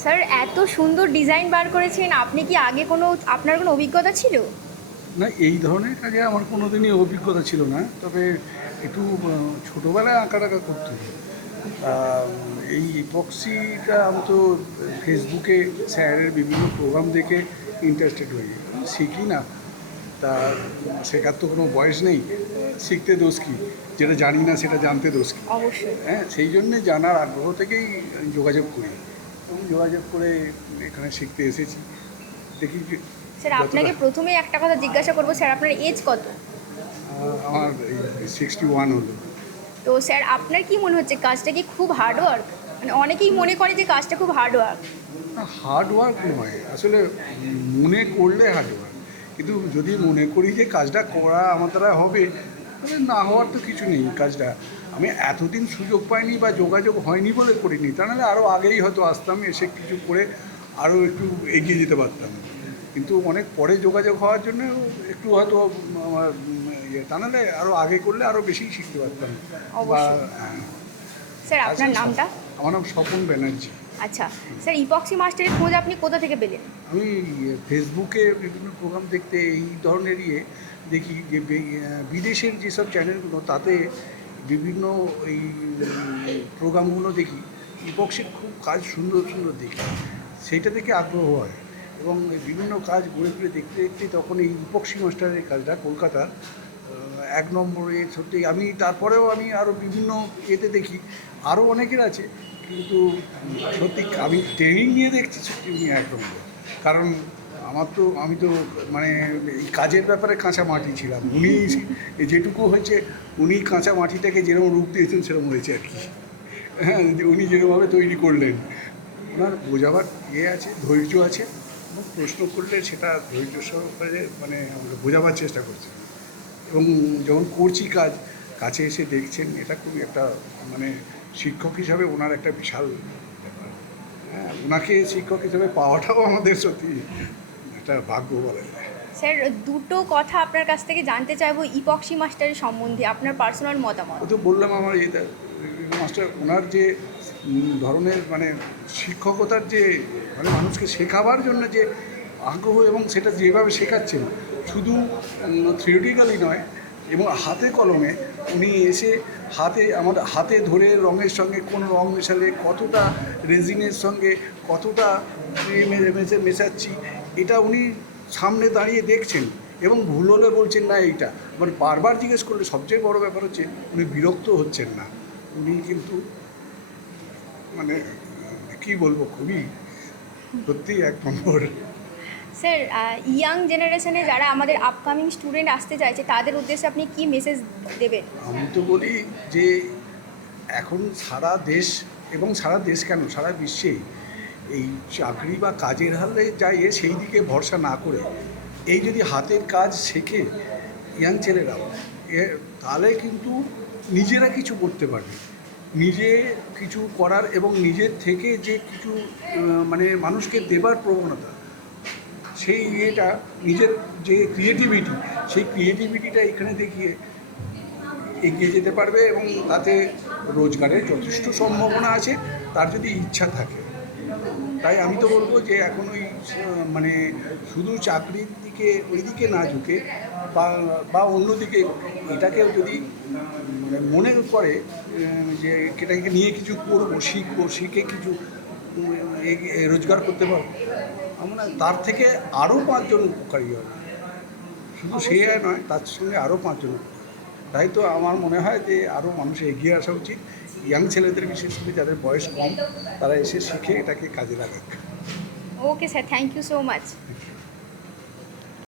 Sir এত সুন্দর design বার করেছেন, আপনি কি আগে আপনার কোনো অভিজ্ঞতা ছিল? না, এই ধরনের কাজে আমার কোনোদিনই অভিজ্ঞতা ছিল না, তবে একটু ছোটোবেলায় আঁকা টাকা করতে হতো। এই ইপক্সিটা আমি তো ফেসবুকে স্যারের বিভিন্ন প্রোগ্রাম দেখে ইন্টারেস্টেড হয়ে যাই, শিখি না। তা শেখার তো কোনো বয়স নেই, শিখতে দোষ কী, যেটা জানি না সেটা জানতে দোষ কী। অবশ্যই। হ্যাঁ, সেই জন্যে জানার আগ্রহ থেকেই যোগাযোগ করি এবং যোগাযোগ করে এখানে শিখতে এসেছি। দেখি যে স্যার যতটা। আপনাকে প্রথমেই একটা কথা জিজ্ঞাসা করবো, স্যার আপনার এজ কত? আমার 61 হলো। তো স্যার আপনার কি মনে হচ্ছে কাজটা কি খুব হার্ড ওয়ার্ক? মানে অনেকেই মনে করে যে কাজটা খুব হার্ড ওয়ার্ক। হার্ড ওয়ার্ক নয় আসলে, মনে করলে হার্ড ওয়ার্ক, কিন্তু যদি মনে করি যে কাজটা করা আমার দ্বারা হবে, তাহলে না হওয়ার তো কিছু নেই। কাজটা আমি এতদিন সুযোগ পাইনি বা যোগাযোগ হয়নি বলে করিনি, তা নাহলে আরও আগেই হয়তো আসতাম, এসে কিছু করে আরও একটু এগিয়ে যেতে পারতাম। কিন্তু অনেক পরে যোগাযোগ হওয়ার জন্য একটু হয়তো আমার তা নাহলে আরও আগে করলে আরও বেশি শিখতে পারতাম। বা অবশ্যই। হ্যাঁ। স্যার আপনার নামটা? আমার নাম স্বপন ব্যানার্জি। আচ্ছা স্যার, ইপক্সি মাস্টারের খোঁজ আপনি কোথা থেকে পেলেন? আমি ফেসবুকে বিভিন্ন প্রোগ্রাম দেখতে এই ধরনের দেখি যে বিদেশের যেসব চ্যানেলগুলো, তাতে বিভিন্ন এই প্রোগ্রামগুলো দেখি, ইপক্সির খুব কাজ সুন্দর সুন্দর দেখি, সেইটা দেখে আগ্রহ হয় এবং এই বিভিন্ন কাজ ঘুরে ঘুরে দেখতে দেখতে তখন এই ইপক্সি মাস্টারের কাজটা কলকাতার এক নম্বরে সত্যি। আমি তারপরেও আমি আরও বিভিন্ন এতে দেখি, আরও অনেকের আছে, কিন্তু সত্যি আমি ট্রেনিং নিয়ে দেখছি সত্যি উনি এক নম্বর। কারণ আমি তো মানে এই কাজের ব্যাপারে কাঁচা মাটি ছিলাম, উনি যেটুকু হয়েছে উনি কাঁচা মাটিটাকে যেরকম রূপ দিয়েছেন সেরকম হয়েছে আর কি। হ্যাঁ, উনি যেরকমভাবে তৈরি করলেন, ওনার বোঝাবার আছে, ধৈর্য আছে, এবং প্রশ্ন করলে সেটা ধৈর্য সহকারে মানে আমাকে বোঝাবার চেষ্টা করছে। এবং যখন করছি কাজ, কাছে এসে দেখছেন, এটা খুবই একটা মানে শিক্ষক হিসাবে ওনার একটা বিশাল ব্যাপার। হ্যাঁ, ওনাকে শিক্ষক হিসাবে পাওয়াটাও আমাদের সত্যি একটা ভাগ্য বলা যায়। স্যার দুটো কথা আপনার কাছ থেকে জানতে চাইবো ইপক্সি মাস্টারের সম্বন্ধে, আপনার পার্সোনাল মতামত। ও তো বললাম আমার মাস্টার, ওনার যে ধরনের মানে শিক্ষকতার যে মানে মানুষকে শেখাবার জন্য যে আগ্রহ, এবং সেটা যেভাবে শেখাচ্ছেন, শুধু থিওরিটিক্যালি নয়, এবং হাতে কলমে উনি এসে আমাদের হাতে ধরে রঙের সঙ্গে কোন রঙ মেশালে কতটা রেজিনের সঙ্গে কতটা মেশাচ্ছি, এটা উনি সামনে দাঁড়িয়ে দেখছেন এবং ভুল হলে বলছেন না এইটা, মানে বারবার জিজ্ঞেস করলে সবচেয়ে বড় ব্যাপার হচ্ছে উনি বিরক্ত হচ্ছেন না। উনি কিন্তু মানে কী বলবো, খুবই সত্যিই এক নম্বর। স্যার ইয়াং জেনারেশনে যারা আমাদের আপকামিং স্টুডেন্ট আসতে চাইছে তাদের উদ্দেশ্যে আপনি কি মেসেজ দেবেন? আমি তো বলি যে এখন সারা দেশ, এবং সারা দেশ কেন সারা বিশ্বেই এই চাকরি বা কাজের হালে যায় সেই দিকে ভরসা না করে, এই যদি হাতের কাজ শেখে ইয়াং ছেলেরাও, তাহলে কিন্তু নিজেরা কিছু করতে পারবে, নিজে কিছু করার এবং নিজের থেকে যে কিছু মানে মানুষকে দেবার প্রবণতা, সেই নিজের যে ক্রিয়েটিভিটি, সেই ক্রিয়েটিভিটিটা এখানে দেখিয়ে এগিয়ে যেতে পারবে এবং তাতে রোজগারের যথেষ্ট সম্ভাবনা আছে, তার যদি ইচ্ছা থাকে। তাই আমি তো বলবো যে এখন ওই মানে শুধু চাকরির দিকে ওই দিকে না ঝুঁকে বা অন্যদিকে এটাকেও যদি মানে মনে করে যে এটাকে নিয়ে কিছু করবো, শিখে কিছু রোজগার করতে পারবো, আমরা তার থেকে আরও 5 জন উপকারী হবে। শুধু সে নয়, তার সঙ্গে আরও 5 জন। তাই তো আমার মনে হয় যে আরও মানুষ এগিয়ে আসা উচিত, ইয়াং ছেলেদের বিশেষ করে যাদের বয়স কম, তারা এসে শিখে এটাকে কাজে লাগাক। Okay sir, thank you so much.